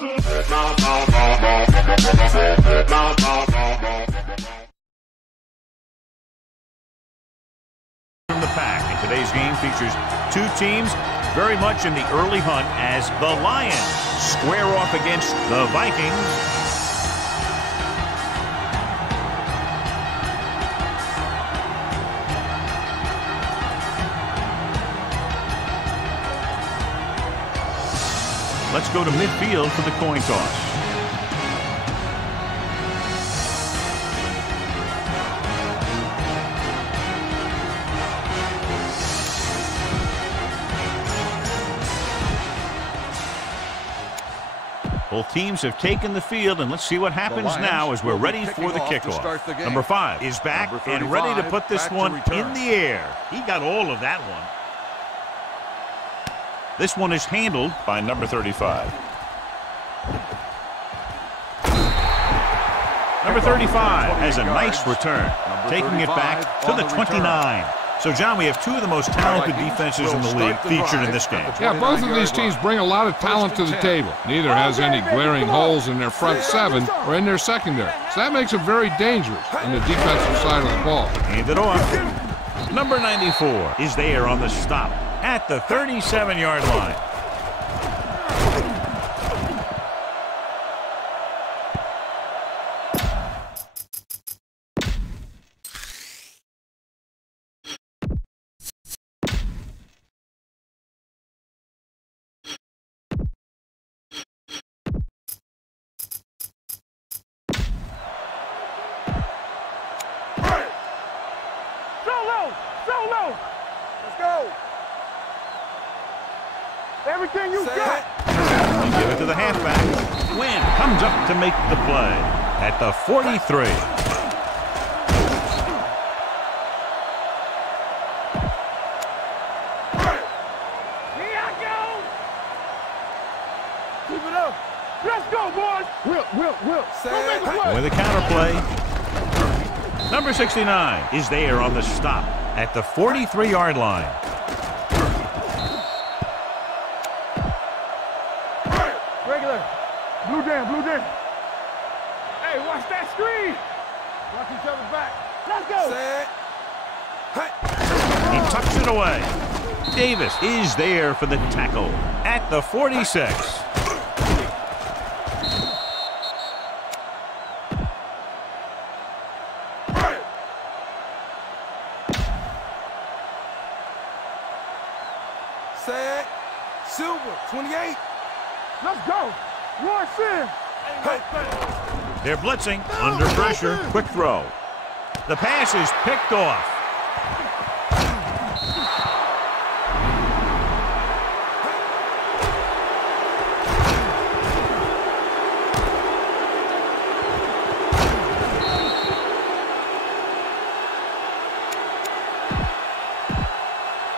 From the pack, and today's game features two teams very much in the early hunt as the Lions square off against the Vikings. Let's go to midfield for the coin toss. Both teams have taken the field, and let's see what happens now as we're ready for the kickoff. Number 5 is back and ready to put this one in the air. He got all of that one. This one is handled by number 35. Number 35 has a nice return, taking it back to the 29. So, John, we have two of the most talented defenses in the league featured in this game. Yeah, both of these teams bring a lot of talent to the table. Neither has any glaring holes in their front seven or in their secondary. So that makes it very dangerous on the defensive side of the ball. Hand it off. Number 94 is there on the stop at the 37-yard line. Everything you got. And give it to the halfback. Wynn comes up to make the play at the 43. Here I go. Keep it up. Let's go, boys. Will. With a counter play. Number 69 is there on the stop at the 43-yard line. Blue down. Hey, watch that screen. Watch each other back. Let's go. He tucks it away. Davis is there for the tackle at the 46. Set. Silver, 28. Let's go. They're blitzing, under pressure, quick throw. The pass is picked off.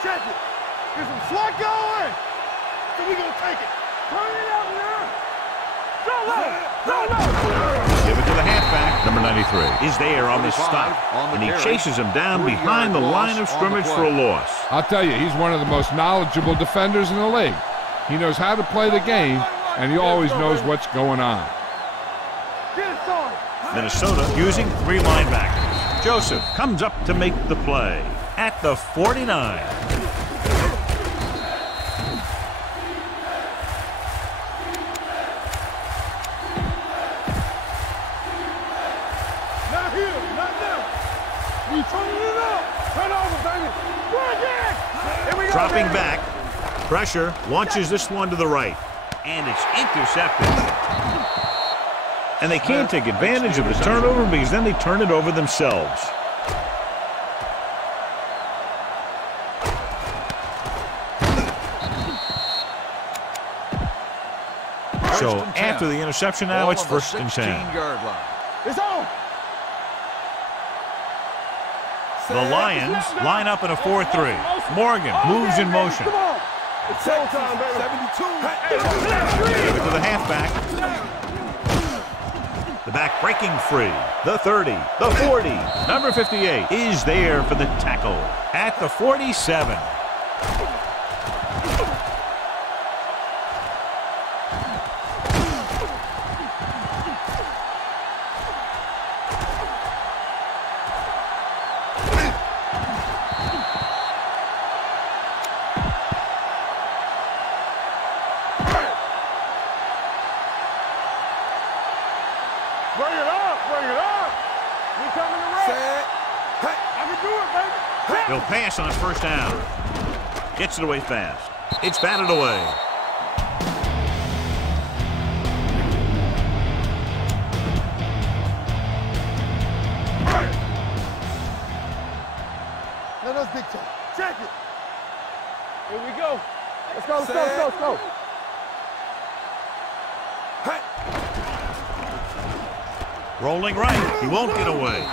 Check it. There's some slot going. So we gonna take it. Turn it out now. Give it to the halfback. Number 93 is there on the stop, and he chases him down behind the line of scrimmage for a loss. I'll tell you, he's one of the most knowledgeable defenders in the league. He knows how to play the game, and he always knows what's going on. Minnesota using 3 linebackers. Joseph comes up to make the play at the 49. Dropping back, pressure, launches this one to the right, and it's intercepted. And they can't take advantage of the turnover because then they turn it over themselves. So after the interception now, it's 1st and 10. It's on. The Lions line up in a 4-3. Morgan moves in motion. Come on. It's time, baby. 72. Give it to the halfback. The back breaking free. The 30, the 40. Number 58 is there for the tackle at the 47. Bring it up, bring it up. We coming to rest. Set. Hey. I can do it, baby. He'll pass on first down. Gets it away fast. It's batted away. Let us dictate. Check it. Here we go. Let's go, let's go, let's go, let's go. Hey. Rolling right. He won't get away.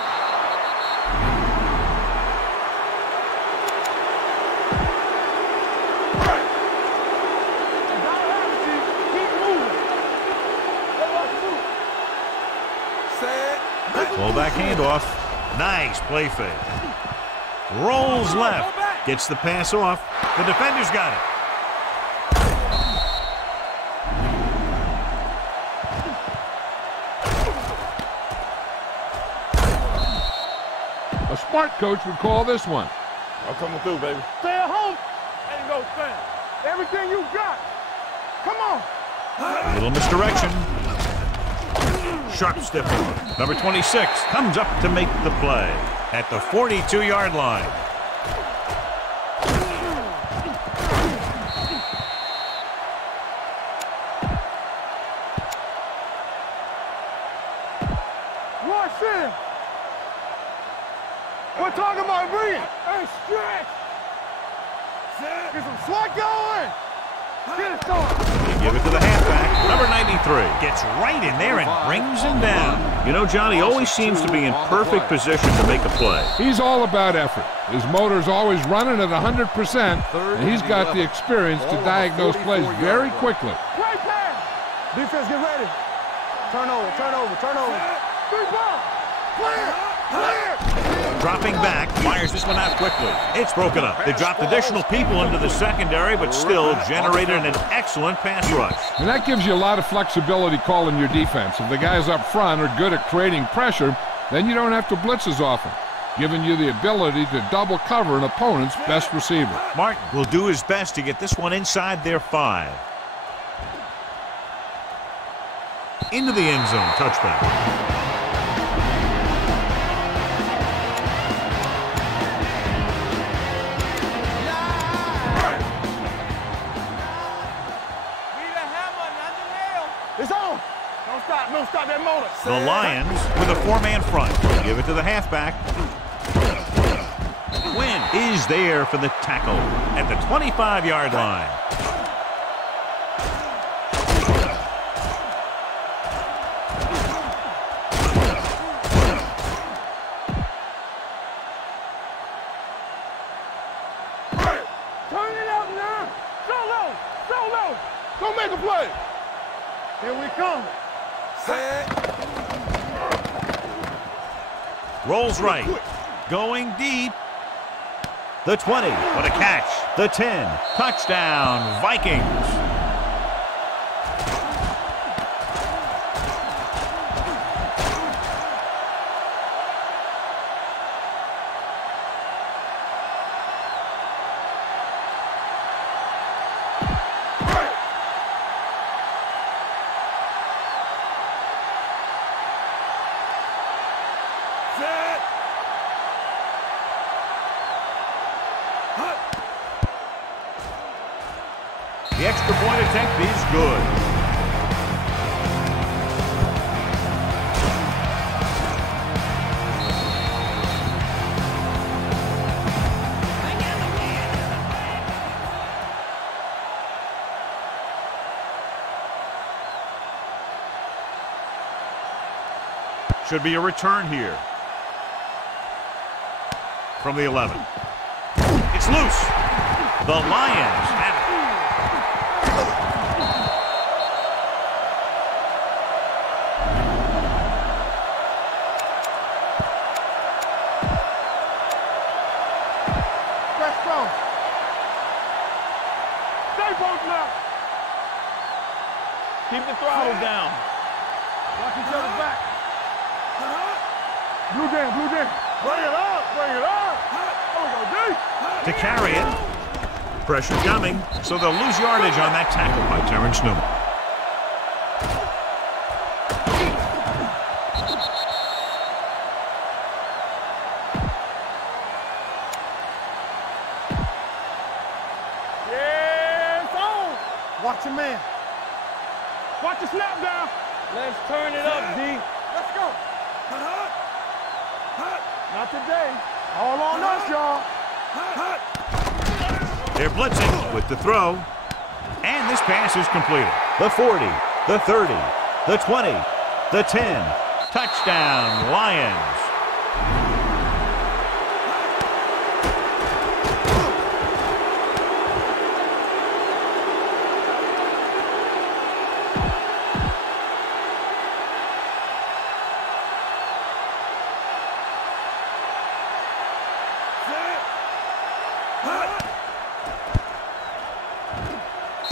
Full back handoff. Nice play fake. Rolls left. Gets the pass off. The defender's got it. A smart coach would call this one. I'm coming through, baby. Stay at home. There you go, Sam. Everything you got. Come on. A little misdirection. Sharp stiff one. Number 26 comes up to make the play at the 42-yard line. Rush in. We're talking about breathe. Hey, stretch. Get some sweat going. Get it started. They give it to the halfback. Number 93 gets right in there and brings him down. You know, John, he always seems to be in perfect position to make a play. He's all about effort. His motor's always running at 100%, and he's got the experience to diagnose plays very quickly. Right pass. Defense, get ready. Turn over, turn over, turn over. Three ball. Clear, clear. Dropping back, fires this one out quickly. It's broken up. They dropped additional people into the secondary, but still generated an excellent pass rush. And that gives you a lot of flexibility calling your defense. If the guys up front are good at creating pressure, then you don't have to blitz as often, giving you the ability to double cover an opponent's best receiver. Martin will do his best to get this one inside their 5. Into the end zone, touchback. It's on. Don't stop that motor. The Lions with a 4-man front. Give it to the halfback. Win is there for the tackle at the 25-yard line. Turn it up now. Solo, solo. Don't make a play. Here we come. Set. Rolls right. Going deep. The 20. What a catch. The 10. Touchdown, Vikings. The extra point attempt is good. Should be a return here. From the 11. It's loose. The Lions have it. Let's go. Stay both now. Keep the throttle down. Watch each other back. Blue jam, blue jam. Bring it up, bring it up. Oh, we go deep. To carry it. Pressure coming, so they'll lose yardage on that tackle by Terrence Newman. Watch the snap down. Let's turn it up, D. Let's go. Not today. All on us, y'all. They're blitzing with the throw. And this pass is completed. The 40, the 30, the 20, the 10. Touchdown, Lions.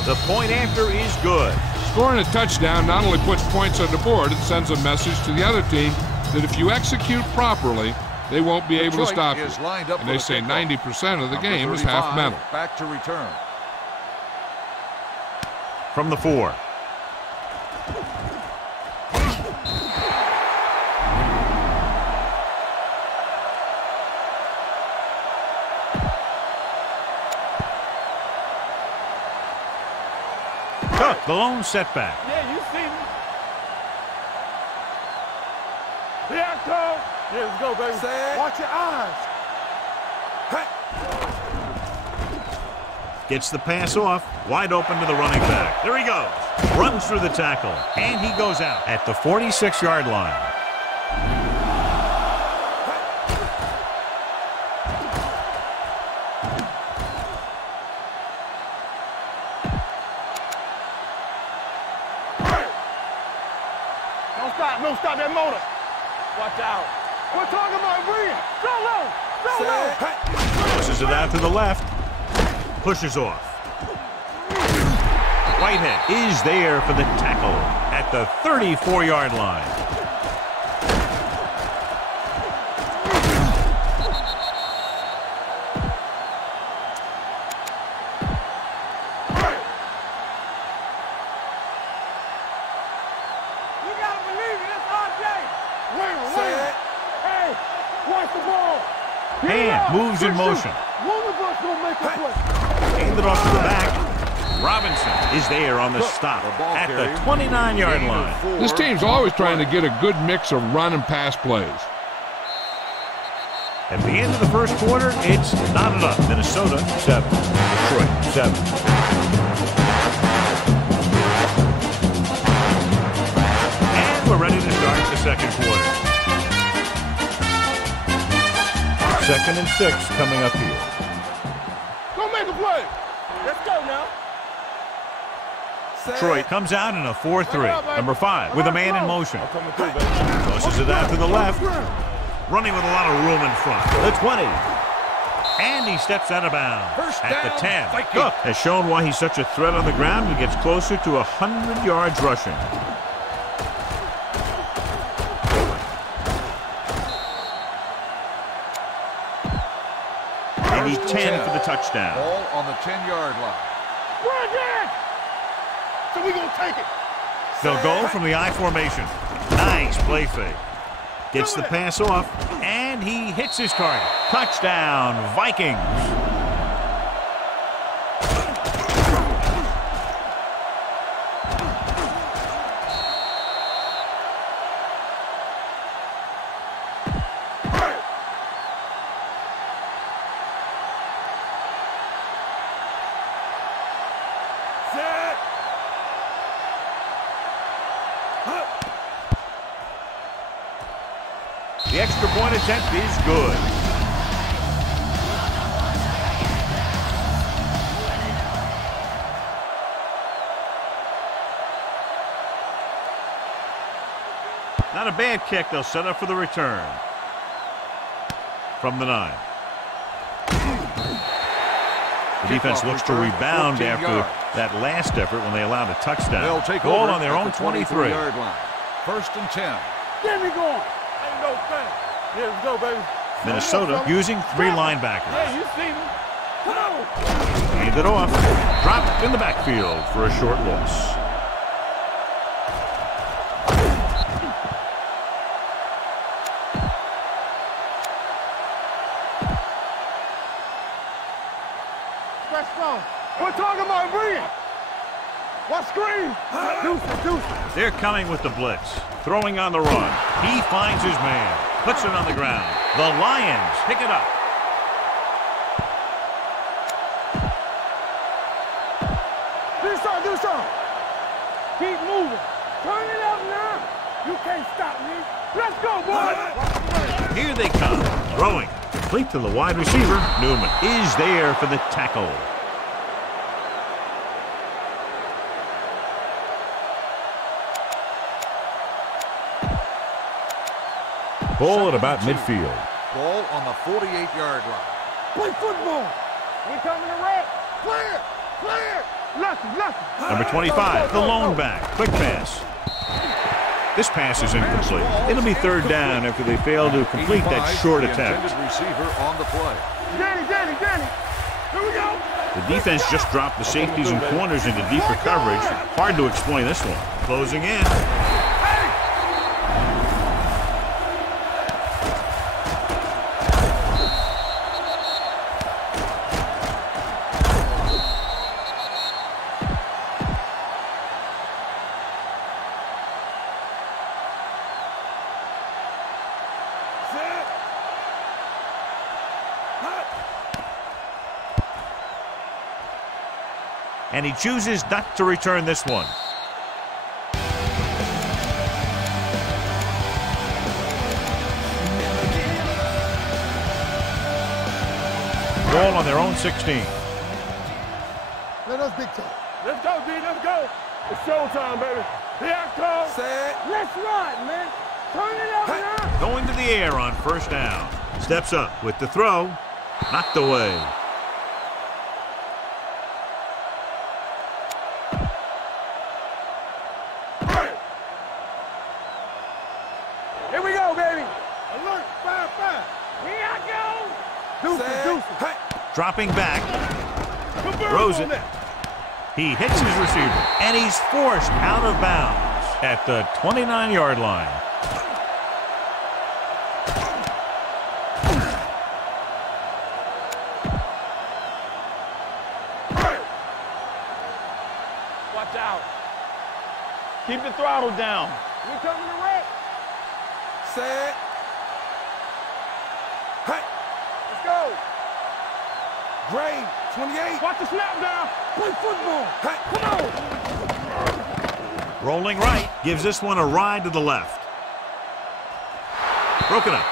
The point after is good. Scoring a touchdown not only puts points on the board, it sends a message to the other team that if you execute properly, they won't be able to stop you. And they say 90% of the game is half mental. Back to return. From the 4. Took the lone setback. Yeah, you see me. Here I come. Yeah, let's go, baby. Set. Watch your eyes. Gets the pass off. Wide open to the running back. There he goes. Runs through the tackle. And he goes out at the 46-yard line. Don't stop that motor. Watch out. We're talking about Brian. Go low. Go low. Pushes it out to the left. Pushes off. Whitehead is there for the tackle at the 34-yard line. And moves in motion. One of us gonna make a play. Hand it off to the back. Robinson is there on the stop at the 29-yard line. This team's always trying to get a good mix of run and pass plays. At the end of the first quarter, it's knotted up. Minnesota 7, Detroit 7. And we're ready to start the second quarter. 2nd and 6 coming up here. Go make a play. Let's go now. Detroit comes out in a 4-3. Number 5 with a man in motion. Tosses it out to the left. Running with a lot of room in front. The 20. And he steps out of bounds at the 10. Cook has shown why he's such a threat on the ground and gets closer to 100 yards rushing. They need 10 for the touchdown. Ball on the 10-yard line. We're again. So we're going to take it. They'll go from the I formation. Nice play fake. Gets the pass off, and he hits his target. Touchdown, Vikings. The extra point attempt is good. Not a bad kick. They'll set up for the return. From the 9. The defense looks to rebound after that last effort when they allowed a touchdown. They'll take ball over on their own 23. 23-yard line. 1st and 10. Get me going. Ain't no thing. Yeah, let's go, baby. Minnesota using 3 linebackers. Yeah, you see me. Come on. Hand it off. Dropped in the backfield for a short loss. We're talking about Brian. What screen? They're coming with the blitz. Throwing on the run. He finds his man. Puts it on the ground. The Lions pick it up. Do something. Keep moving. Turn it up now. You can't stop me. Let's go, boys. Here they come. Throwing. Complete to the wide receiver. Newman is there for the tackle. Ball at about midfield. Ball on the 48-yard line. Play football. We coming to wreck. Clear. Clear. Lucky. Number 25, the lone back. Quick pass. This pass is incomplete. It'll be third down after they fail to complete that short attempt. Receiver on the play. Danny. Here we go. The defense just dropped the safeties and corners into deeper coverage. Hard to explain this one. Closing in. And he chooses not to return this one. Ball on their own 16. Let us big time. Let's go, D. Let's go. It's showtime, baby. Here I come. Set. Let's ride, man. Turn it up now. Going to the air on first down. Steps up with the throw. Knocked away. Here we go, baby. Alert, 5-5. Here I go. Deuces. Hey. Dropping back. Throws it. He hits his receiver. And he's forced out of bounds at the 29-yard line. Watch out. Keep the throttle down. We coming to wreck. Set. Hey. Let's go. Gray. 28. Watch the snap down. Play football. Hey. Come on. Rolling right. Gives this one a ride to the left. Broken up.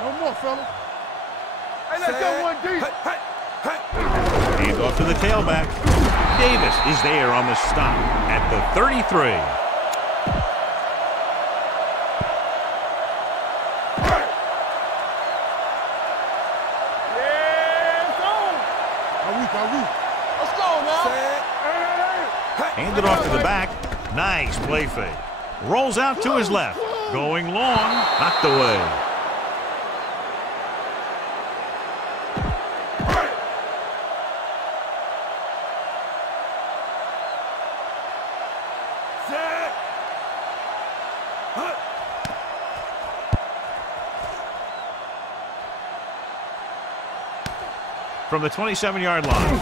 No more, fella. Hey, let's go one deep. Hey. Hand off to the tailback. Davis is there on the stop at the 33. Yeah, it's on. Let's go now. Set. Hey. Hand it off to the back. Nice play fake. Rolls out to his left. Going long. Knocked away. Set. From the 27-yard line.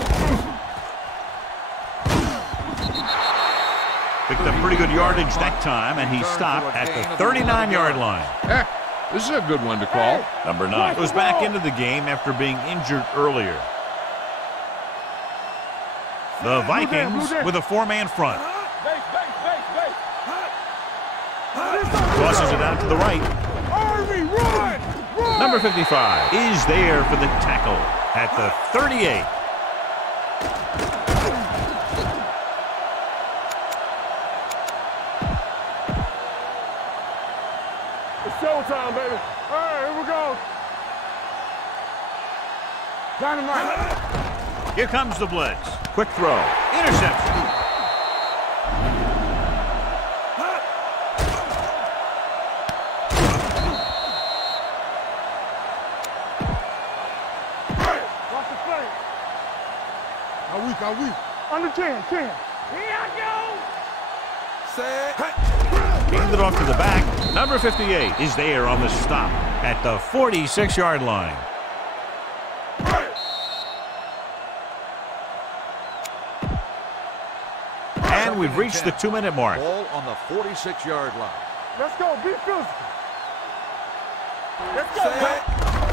Picked up pretty good yardage that time, and he stopped at the 39-yard line. This is a good one to call. Number 9 goes back into the game after being injured earlier. The Vikings with a 4-man front. Base. Tosses it out to the right. Harvey, run! Number 55 is there for the tackle at the 38. It's showtime, baby. All right, here we go. Dynamite. Here comes the blitz. Quick throw. Interception. Watch the play. Are we? Under 10. Here I go. Set. Hey. Hand it off to the back. Number 58 is there on the stop at the 46-yard line. And we've reached the 2-minute mark. Ball on the 46-yard line. Let's go. Be physical. Let's go.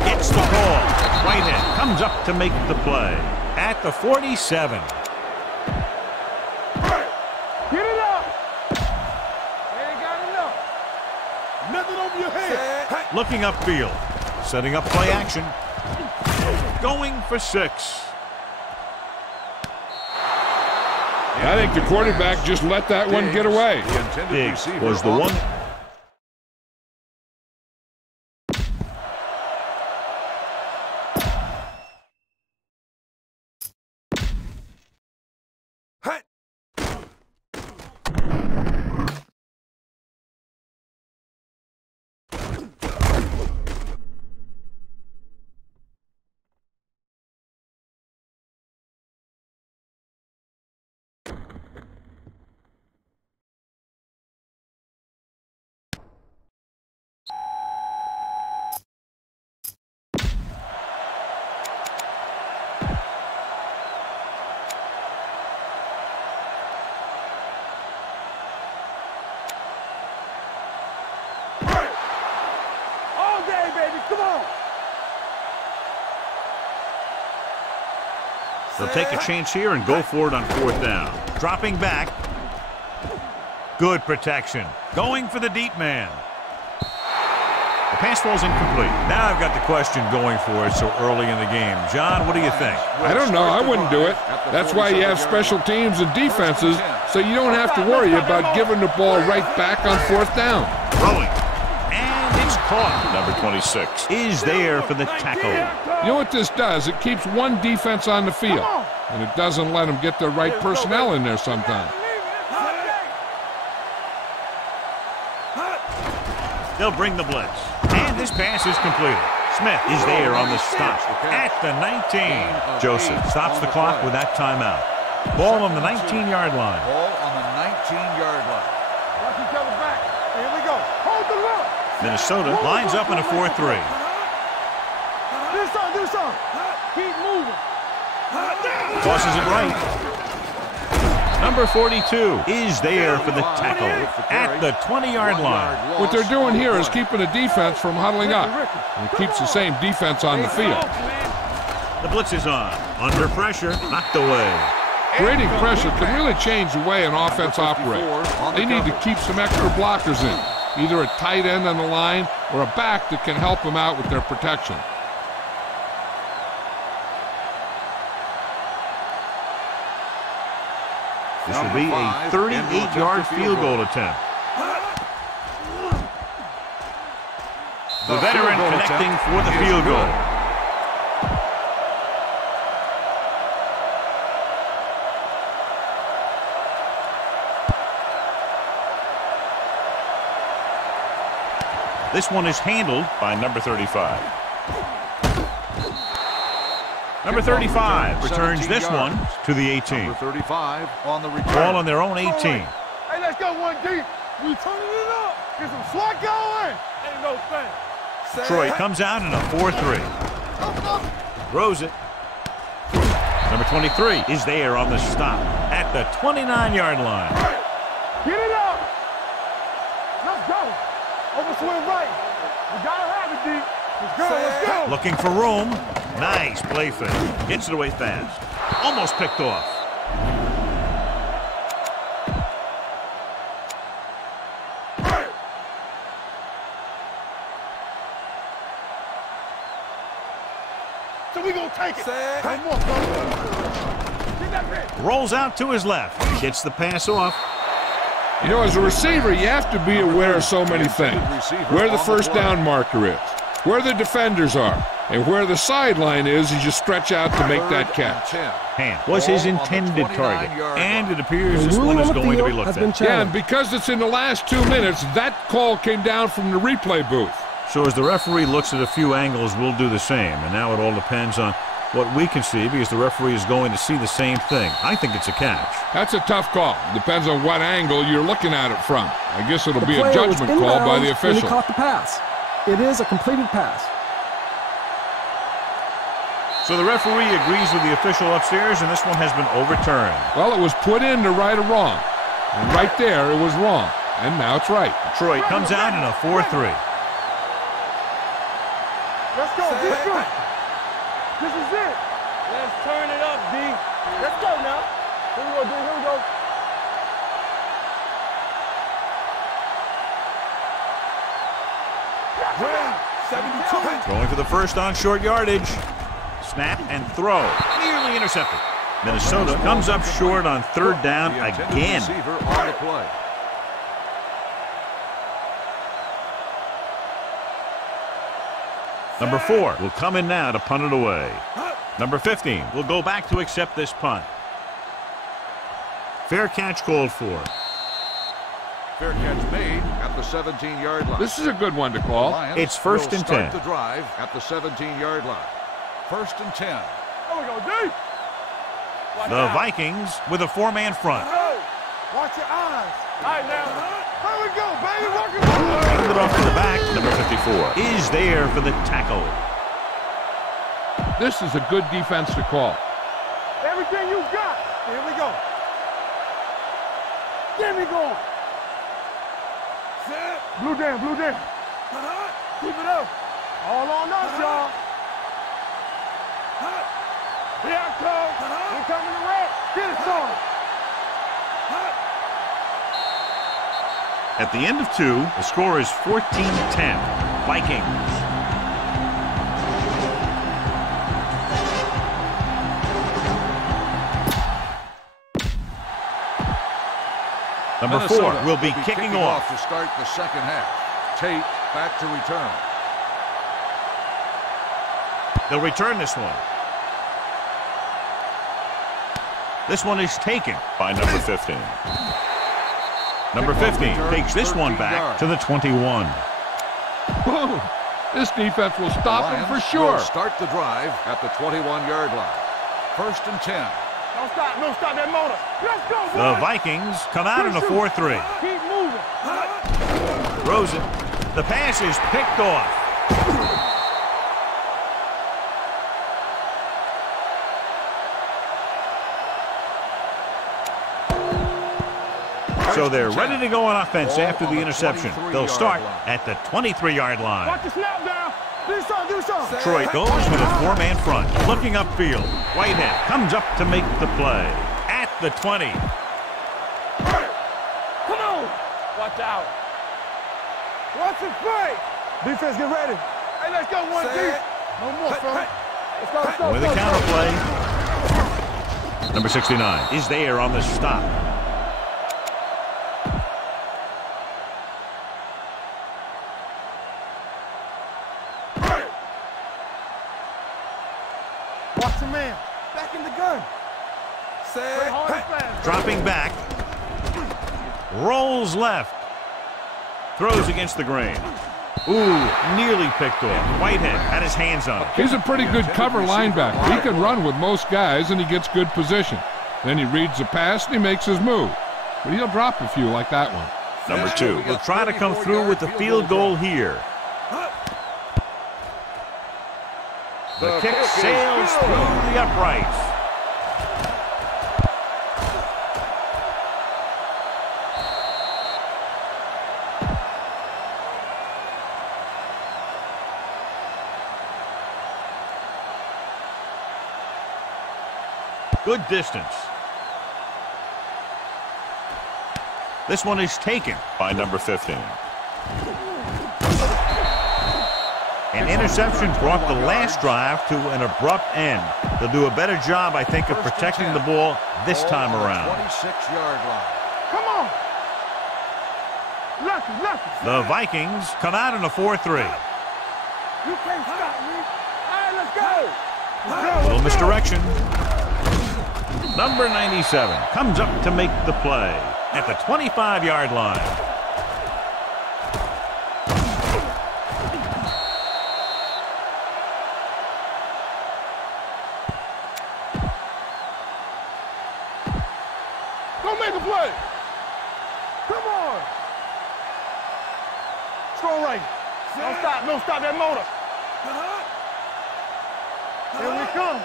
Gets the ball. Whitehead comes up to make the play at the 47. Get it up. They ain't got enough. Nothing over your head. Looking upfield. Setting up play action. Going for 6. I think the quarterback just let that one get away. Diggs was the one. Come on. They'll take a chance here and go for it on 4th down. Dropping back. Good protection. Going for the deep man. The pass ball's incomplete. Now I've got the question going for it so early in the game. John, what do you think? I don't know. I wouldn't do it. That's why you have special teams and defenses, so you don't have to worry about giving the ball right back on 4th down. Throwing. And it's caught. Number 26 is there for the tackle. You know what this does? It keeps one defense on the field, and it doesn't let them get the right personnel in there sometimes. They'll bring the blitz. And this pass is completed. Smith is there on the stop at the 19. Joseph stops the clock with that timeout. Ball on the 19-yard line. Ball on the 19-yard line. Watch each other back. Here we go. Hold the run. Minnesota lines up in a 4-3. Do something. Keep moving. Tosses it right. Number 42 is there for the tackle at the 20-yard line. What they're doing here is keeping the defense from huddling up. And it keeps the same defense on the field. The blitz is on. Under pressure, knocked away. Creating pressure can really change the way an offense operates. They need to keep some extra blockers in, either a tight end on the line or a back that can help them out with their protection. This will be a 38-yard field goal attempt. The veteran connecting for the field goal. This one is handled by number 35. Number 35 returns this one to the 18. Number 35 on the return. Ball on their own 18. Hey, let's go one deep. We turning it up. Get some SWAT going. Ain't no thing. Troy comes out in a 4-3. Throws it. Number 23 is there on the stop at the 29-yard line. Get it up. Let's go. Over swing right. We gotta have it deep. Let's go. Looking for room. Nice play fake. Gets it away fast. Almost picked off. So we gonna take it. One more, get that pitch. Rolls out to his left. Gets the pass off. You know, as a receiver, you have to be aware of so many things. Where the first down marker is, where the defenders are, and where the sideline is as you stretch out to make that catch. Hand was his intended target, and it appears this one is going to be looked at. Yeah, and because it's in the last 2 minutes, that call came down from the replay booth. So as the referee looks at a few angles, we'll do the same. And now it all depends on what we can see because the referee is going to see the same thing. I think it's a catch. That's a tough call. Depends on what angle you're looking at it from. I guess it'll be a player was judgment call by the inbounds when he official. caught the pass. It is a completed pass. So the referee agrees with the official upstairs, and this one has been overturned. Well, it was put in to right a wrong. And right there, it was wrong. And now it's right. Detroit comes out in a 4-3. Let's go, defense. This is it. Let's turn it up, D. Let's go now. Here we go, D. Here we go. Gray, 72. Going for the first on short yardage. Snap and throw. Nearly intercepted. Minnesota comes up short on third down The intended again. receiver on the play. Number 4 will come in now to punt it away. Number 15 will go back to accept this punt. Fair catch called for. Fair catch made at the 17-yard line. This is a good one to call. Lions It's first will and start 10. the drive at the 17-yard line. First and 10. There we go, D. Watch The out. Vikings with a 4-man front. Go. Watch your eyes. All right, now. Here we go, baby. Working. Hand it off to the back. Number 54 is there for the tackle. This is a good defense to call. Everything you got. Here we go. Get me going. Set. Blue down, blue down. Keep it up. All on us, y'all. Here I come. Here coming the red. Get it started. At the end of 2, the score is 14-10. Vikings. Number Minnesota 4 will be kicking off. to start the second half. Tate back to return. They'll return this one. This one is taken by number 15. Number 15 takes this one back to the 21. Boom. This defense will stop him for Lions sure. will start the drive at the 21-yard line. First and 10. Don't stop that motor. Let's go, The boys. Vikings come out in a 4-3. Keep moving. Throws it. The pass is picked off. So they're ready to go on offense after the interception. They'll start at the 23-yard line. Watch the snap down. Do something. Detroit goes with a 4-man front, looking upfield. Whitehead comes up to make the play. At the 20. Come on. Watch out. Watch it play. Defense, get ready. Hey, let's go, 1-2. No more, fella. Let's go. With a counter play. Number 69 is there on the stop. Watch the man. Back in the gun. Set. Hard and fast. Dropping back. Rolls left. Throws against the grain. Ooh, nearly picked off. Whitehead had his hands on it. He's a pretty good cover linebacker. He can run with most guys, and he gets good position. Then he reads the pass, and he makes his move. But he'll drop a few like that one. Number 2 will try to come through with the field goal here. The kick sails through the uprights. Good distance. This one is taken by number 15. An interception brought the last drive to an abrupt end. They'll do a better job, I think, of protecting the ball this time around. 26-yard line. Come on. Lucky. The Vikings come out in a 4-3. You can't stop me. All right, let's go. A little misdirection. Number 97 comes up to make the play at the 25-yard line. Come make a play. Come on. Strong right. Don't stop that motor. Here we come.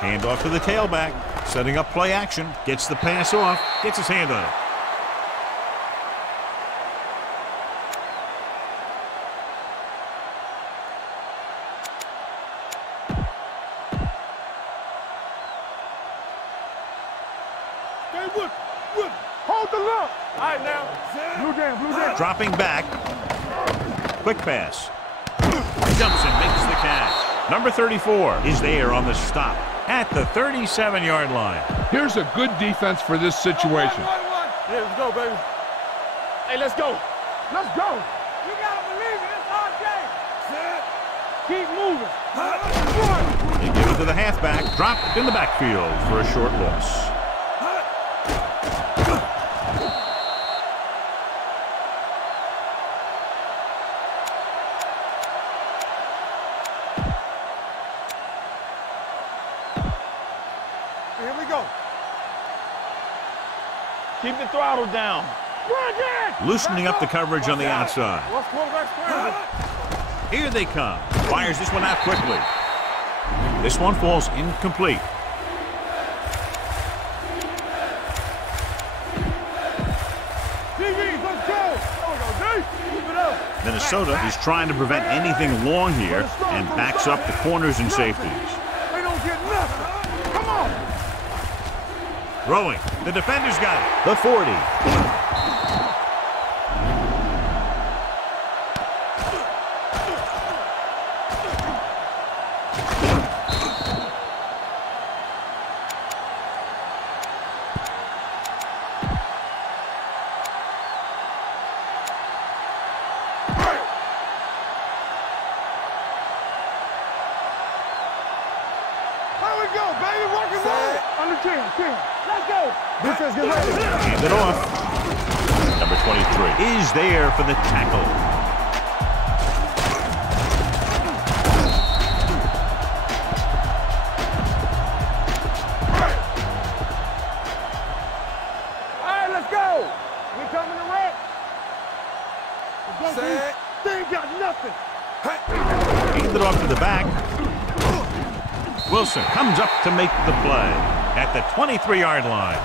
Hand off to the tailback. Setting up play action. Gets the pass off. Gets his hand on it. Hold the look. All right, now. Blue down. Dropping back. Quick pass. Jumps and makes the catch. Number 34 is there on the stop at the 37-yard line. Here's a good defense for this situation. Yeah, let's go, baby. Hey, let's go. Let's go. You gotta believe it. It's our game. Keep moving. They give it to the halfback. Dropped in the backfield for a short loss. Here we go. Keep the throttle down. Loosening up the coverage on the outside. Here they come. Fires this one out quickly. This one falls incomplete. Minnesota is trying to prevent anything long here and backs up the corners and safeties. They don't get nothing. Come on. Throwing. The defender's got it. The 40. Defense, get ready. Hand it off. Number 23 is there for the tackle. All right, let's go. We coming to wreck. They ain't got nothing. Hand it off to the back. Wilson comes up to make the play at the 23-yard line.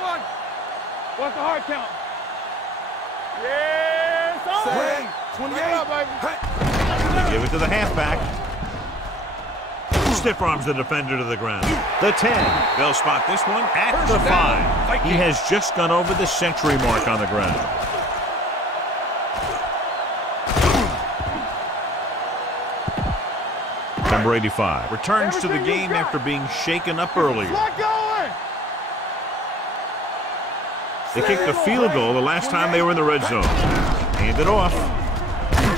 One. What's the hard count? Yes, on. 28. They give it to the halfback. Stiff arms the defender to the ground. The 10. They'll spot this one at the 5. He has just gone over the century mark on the ground. Number 85 returns to the game after being shaken up earlier. They kicked a field goal the last time they were in the red zone. Hand it off.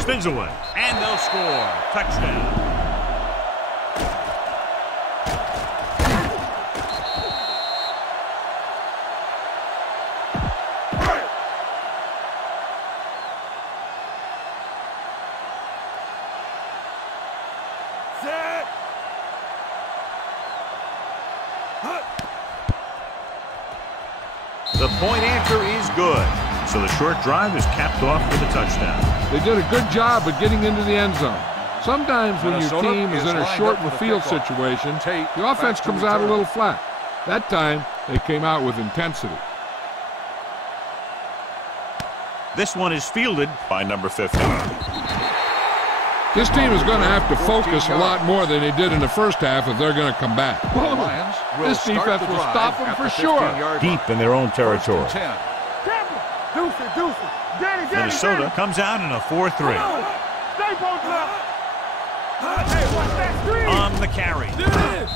Spins away. And they'll score. Touchdown. The point answer is good. So the short drive is capped off with a touchdown. They did a good job of getting into the end zone. Sometimes when your team is in a short and field situation, the offense comes out a little flat. That time, they came out with intensity. This one is fielded by number 50. This team is going to have to focus a lot more than they did in the first half if they're going to come back. This defense will stop them for sure. Deep in their own territory. Deuce. Minnesota comes out in a 4-3. On the carry.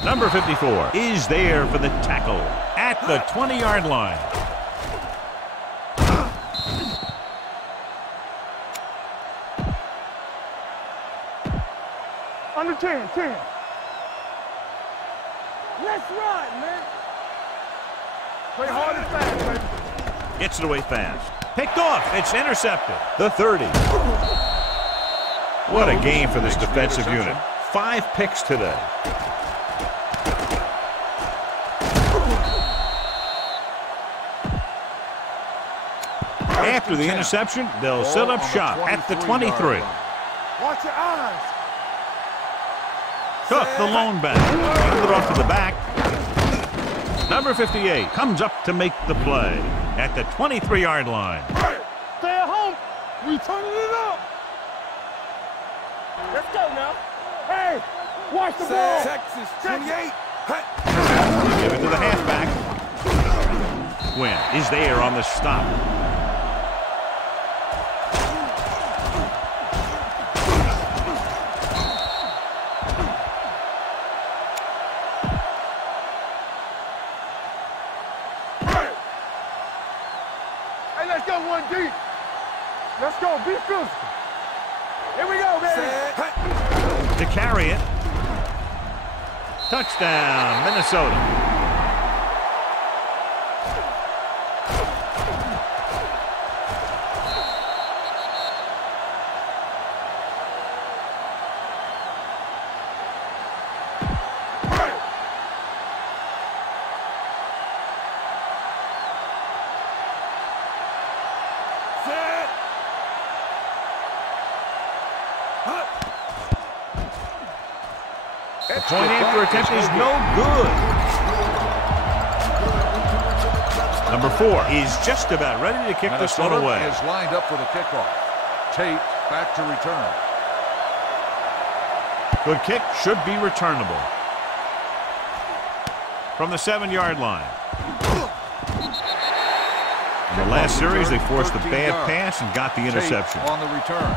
Number 54 is there for the tackle at the 20-yard line. Under 10. Let's run, man. Play hard and fast, baby. Gets it away fast. Picked off. It's intercepted. The 30. What a game for this defensive unit. 5 picks today. After the interception, they'll set up shop at the 23. Watch your eyes. Took the lone back. Handed it off to the back. Number 58 comes up to make the play at the 23-yard line. Stay at home. We turning it up. Let's go now. Hey, watch the ball. Texas, 28. Give it to the halfback. Quinn is there on the stop. Hey, let's go one deep. Let's go. Be physical. Here we go, baby. To carry it. Touchdown, Minnesota. Point after attempt is no good. Number 4 is just about ready to kick this one away. Is lined up for the kickoff. Tate back to return. Good kick, should be returnable. From the 7-yard line. In the last series, they forced a bad pass and got the interception. Tate on the return.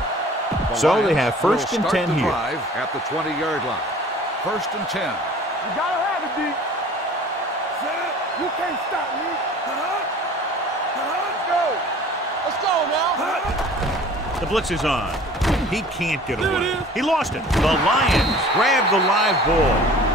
So they have first and 10 here. At the 20-yard line. First and 10. You gotta have it, D. You can't stop me. Let's go now. The blitz is on. He can't get away. He lost it. The Lions grab the live ball.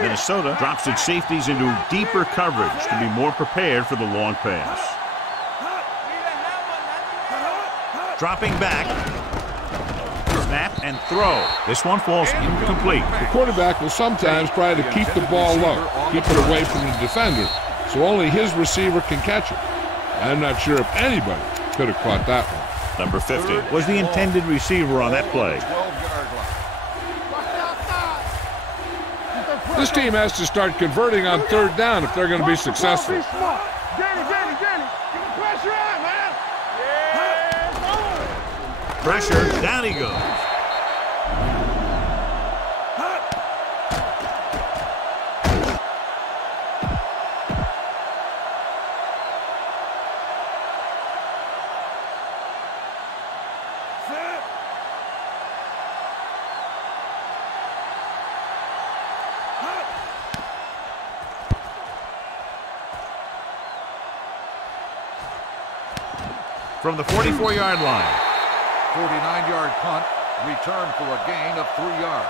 Minnesota drops its safeties into deeper coverage to be more prepared for the long pass. Dropping back. Snap and throw. This one falls incomplete. The quarterback will sometimes try to keep the ball low, keep it away from the defender, so only his receiver can catch it. I'm not sure if anybody could have caught that one. Number 50 was the intended receiver on that play. This team has to start converting on 3rd down if they're going to be successful. Danny. Pressure on, man. Yeah, Pressure, down he goes. From the 44-yard line. 49-yard punt, return for a gain of 3 yards.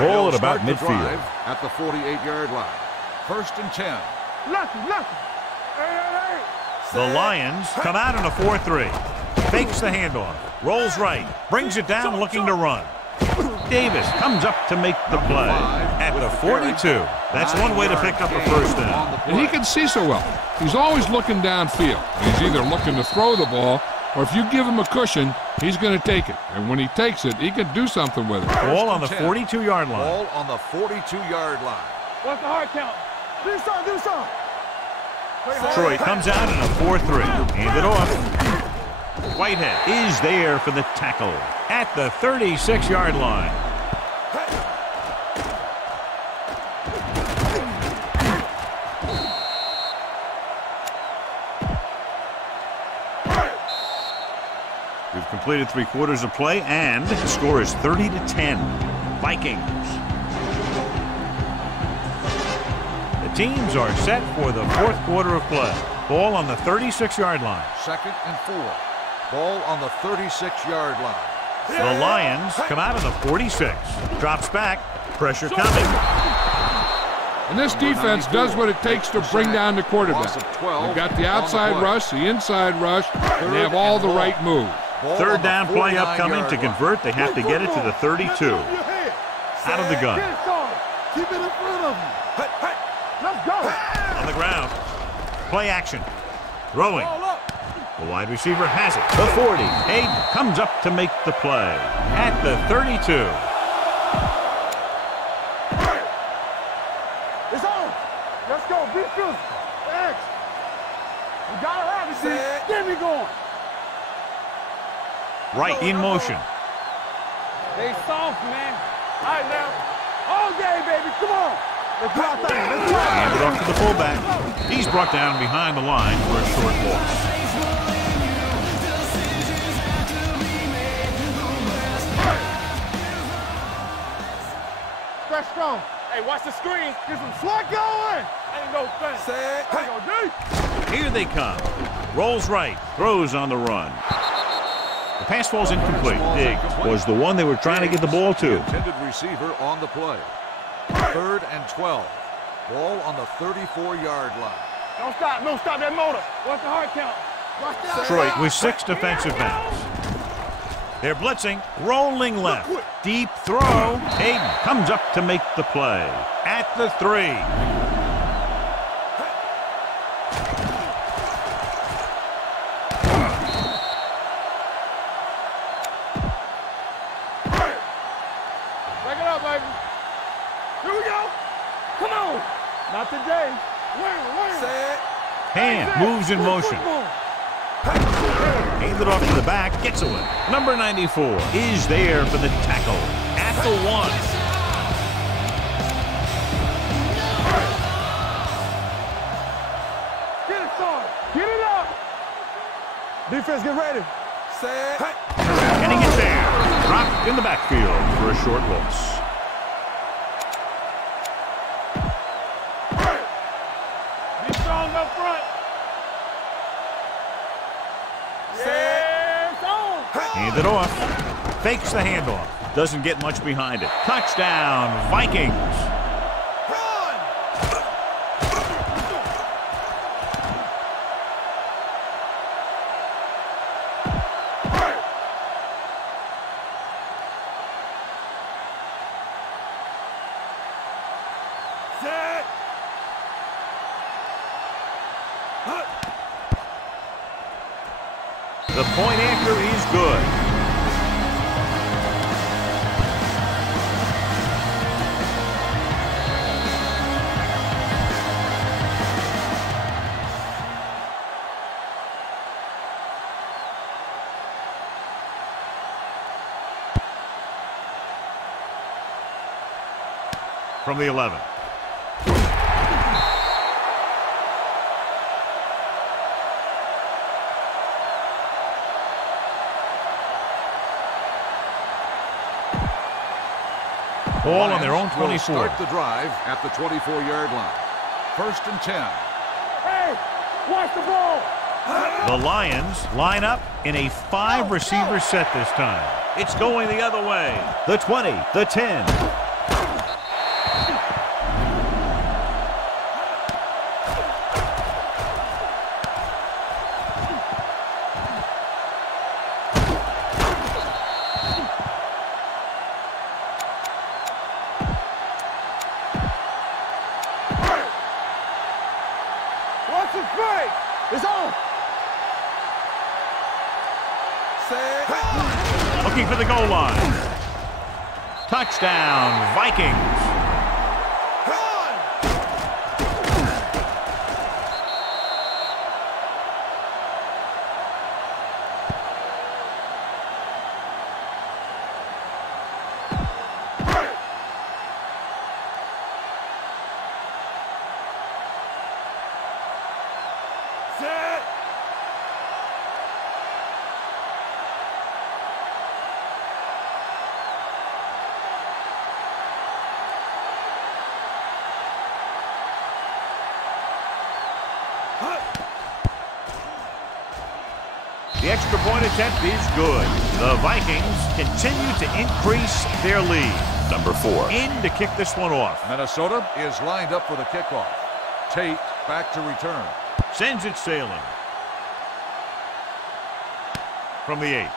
Ball at about midfield. At the 48-yard line. First and 10. Lucky. Hey. The Lions come out in a 4-3. Fakes the handoff. Rolls right. Brings it down looking to run. Davis comes up to make the play at the 42. That's one way to pick up a first down. And he can see so well. He's always looking downfield. He's either looking to throw the ball, or if you give him a cushion, he's going to take it. And when he takes it, he can do something with it. Ball on the 42-yard line. Ball on the 42-yard line. What's the hard count? Do something. Detroit comes out in a 4-3. Hand it off. Whitehead is there for the tackle at the 36-yard line. We've completed 3 quarters of play, and the score is 30-10. Vikings. The teams are set for the fourth quarter of play. Ball on the 36-yard line. 2nd and 4. Ball on the 36-yard line. The Lions come out of the 46. Drops back. Pressure coming. And this defense does what it takes to bring down the quarterback. They've got the outside rush, the inside rush, and they have all the right moves. Third down play upcoming. To convert, they have to get it to the 32. Out of the gun. Keep it in front of you. Let's go. On the ground. Play action. Throwing. The wide receiver has it. The 40. Hayden comes up to make the play. At the 32. It's on. Let's go. Be physical. X. You gotta have it, see. Get me going. Right in motion. They soft, man. All right, now. All day, baby. Come on. Let's do our thing. Let's do our thing. Hand it off to the fullback. He's brought down behind the line for a short loss. Stretch strong. Hey, watch the screen. Get some slot going. Ain't no thing. Set. Hey, go deep. Here they come. Rolls right. Throws on the run. The pass falls incomplete. Diggs was the one they were trying to get the ball to. The intended receiver on the play. 3rd and 12. Ball on the 34-yard line. Don't stop. Don't stop that motor. Watch the hard count. Watch that. Detroit with 6 defensive backs. They're blitzing. Rolling left. Deep throw. Hayden comes up to make the play. At the 3. Not today. Set. Hand moves in motion. Handed off to the back. Gets away. Number 94 is there for the tackle. At the 1. Get it started. Get it up. Defense, get ready. Set. Getting it there. Dropped in the backfield for a short loss. Up front. Yeah, it's on. Hand it off. Fakes the handoff. Doesn't get much behind it. Touchdown, Vikings. Run. Set. The point anchor is good. From the 11. Ball on their own 24. Start the drive at the 24-yard line. 1st and 10. Hey, watch the ball. The Lions line up in a 5-receiver set this time. It's going the other way. The 20, the 10. It's on. Looking for the goal line. Touchdown, Vikings. The extra point attempt is good. The Vikings continue to increase their lead. Number 4. In to kick this one off. Minnesota is lined up for the kickoff. Tate back to return. Sends it sailing. From the 8.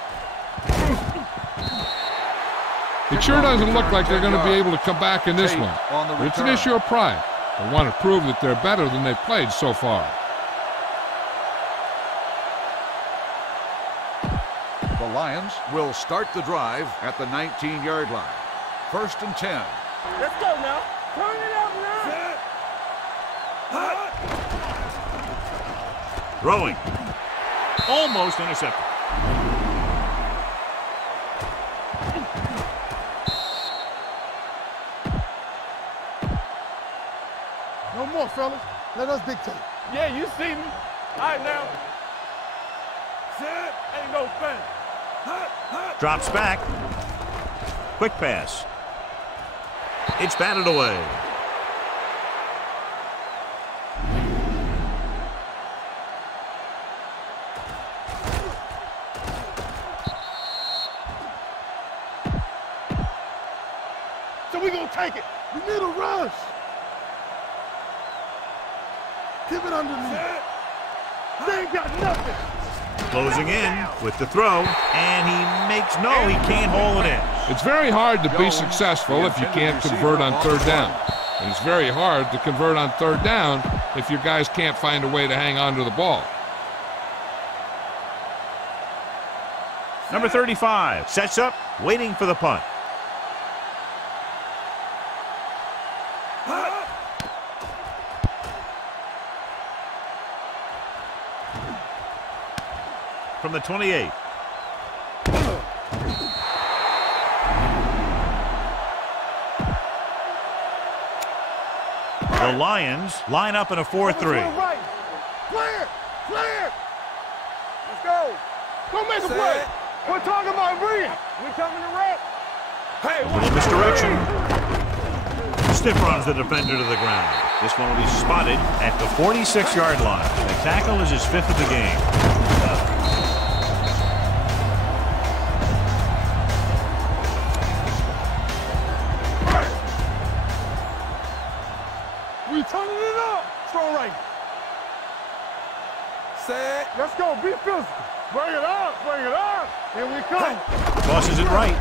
It sure doesn't look like they're going to be able to come back in this one. But it's an issue of pride. They want to prove that they're better than they've played so far. The Lions will start the drive at the 19-yard line. 1st and 10. Let's go now. Turn it up now. Throwing. Almost intercepted. No more, fellas. Let us dictate. Yeah, you see me. All right, now. Set. Ain't no thing. Drops back. Quick pass. It's batted away. So we gonna take it. We need a rush. Keep it underneath. They ain't got nothing. Closing in with the throw, and he makes no, he can't haul it in. It's very hard to be successful if you can't convert on 3rd down. And it's very hard to convert on 3rd down if your guys can't find a way to hang on to the ball. Number 35 sets up, waiting for the punt. From the 28. The Lions line up in a 4-3. Right. Clear. Clear. Let's go. Don't make a play. We're talking about Reed. We're coming to wreck. Hey, Little misdirection. Stiff runs the defender to the ground. This one will be spotted at the 46-yard line. The tackle is his 5th of the game. We turning it up. Strong right. Set. Let's go. Be physical. Bring it up. Bring it up. Here we come. Tosses it right.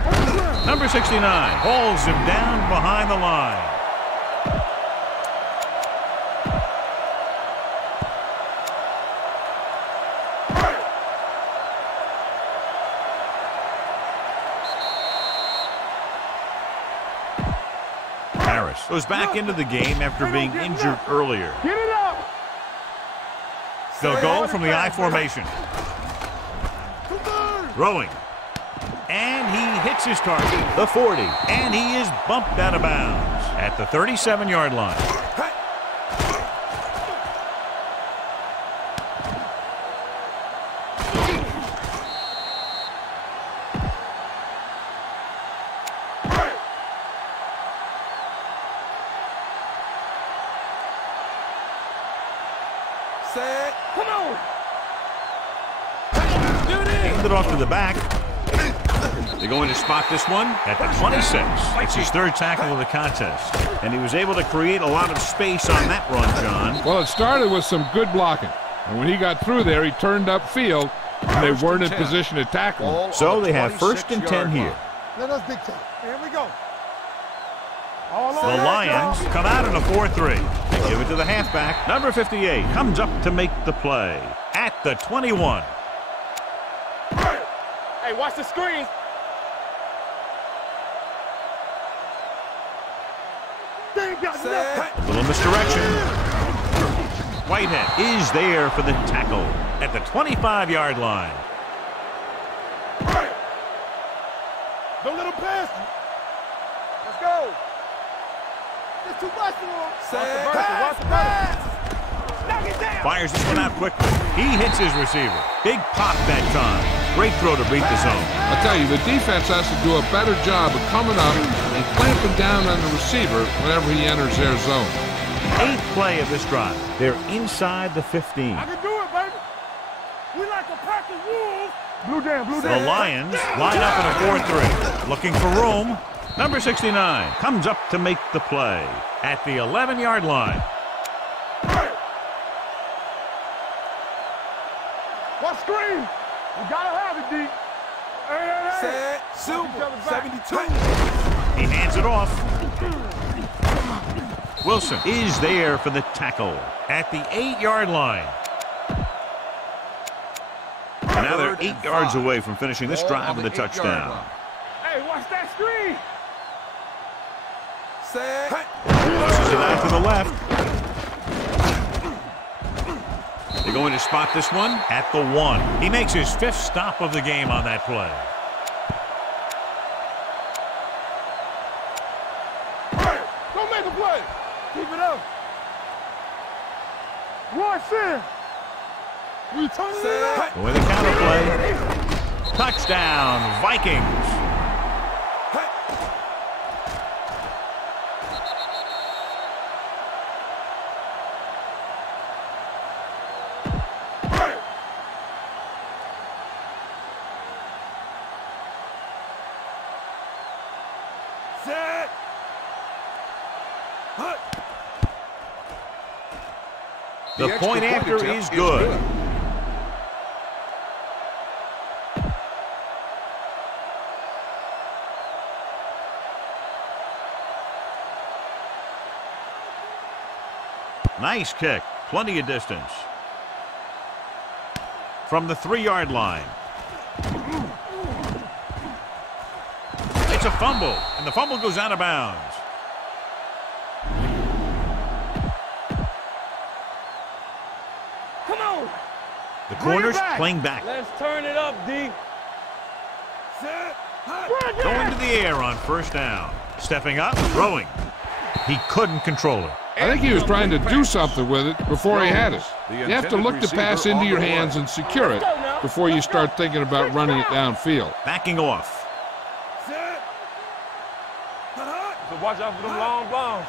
Number 69 hauls him down behind the line. Harris goes back into the game after being injured earlier. Get it up. They'll go from the I formation. Throwing. And he hits his target, the 40. And he is bumped out of bounds at the 37-yard line. Set. Come on. Hand it off to the back. They're going to spot this one at the 26. It's his 3rd tackle of the contest. And he was able to create a lot of space on that run, John. Well, it started with some good blocking. And when he got through there, he turned upfield, and they weren't in position to tackle him. So they have 1st and 10 here. Let us dictate. Here we go. The Lions come out in a 4-3. They give it to the halfback. Number 58 comes up to make the play at the 21. Hey, watch the screen. They ain't got nothing. A little misdirection. Whitehead is there for the tackle at the 25-yard line. Don't let him pass. Let's go. It's too much for him. Watch the vertical. Knock it down. Fires this one out quickly. He hits his receiver. Big pop that time. Great throw to beat the zone. I'll tell you, the defense has to do a better job of coming up and clamping down on the receiver whenever he enters their zone. 8th play of this drive. They're inside the 15. I can do it, baby. We like a pack of wolves Blue down, blue The down. Lions line up in a 4-3. Looking for room. Number 69 comes up to make the play at the 11-yard line. What screen? We gotta have it, D. Hey. Set. Silver. 72. He hands it off. Wilson is there for the tackle at the 8-yard line. And now they're 8 yards away from finishing this drive with a touchdown. Hey, watch that screen. Set. Tosses it out to the left. They're going to spot this one at the 1. He makes his 5th stop of the game on that play. Don't make a play. Keep it up. Watch it. We turning it up. With a counter play. Touchdown, Vikings. Set. The point after is good. Nice kick. Plenty of distance. From the 3-yard line. It's a fumble, and the fumble goes out of bounds. Come on. The corners playing back. Let's turn it up, D. Set. Going to the air on 1st down. Stepping up, throwing. He couldn't control it. I think he was trying to do something with it before he had it. You have to look the pass into your hands and secure it before you start thinking about running it downfield. Backing off. Set. So watch out for them long bombs.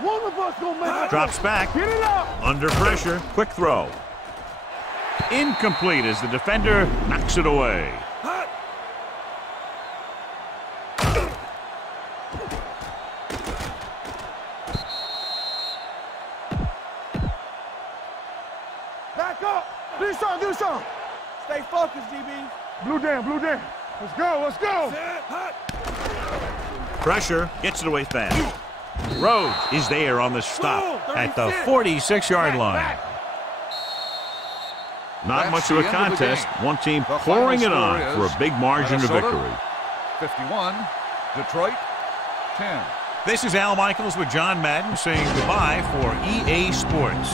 One of us gonna make it. Drops back. Get it up. Under pressure. Quick throw. Incomplete as the defender knocks it away. Back up. Do something, do something. Stay focused, DB. Blue down, blue down. Let's go, let's go. Pressure. Gets it away fast. Rhodes is there on the stop at the 46-yard line. Not much of a contest. One team pouring it on for a big margin of victory. 51, Detroit, 10. This is Al Michaels with John Madden saying goodbye for EA Sports.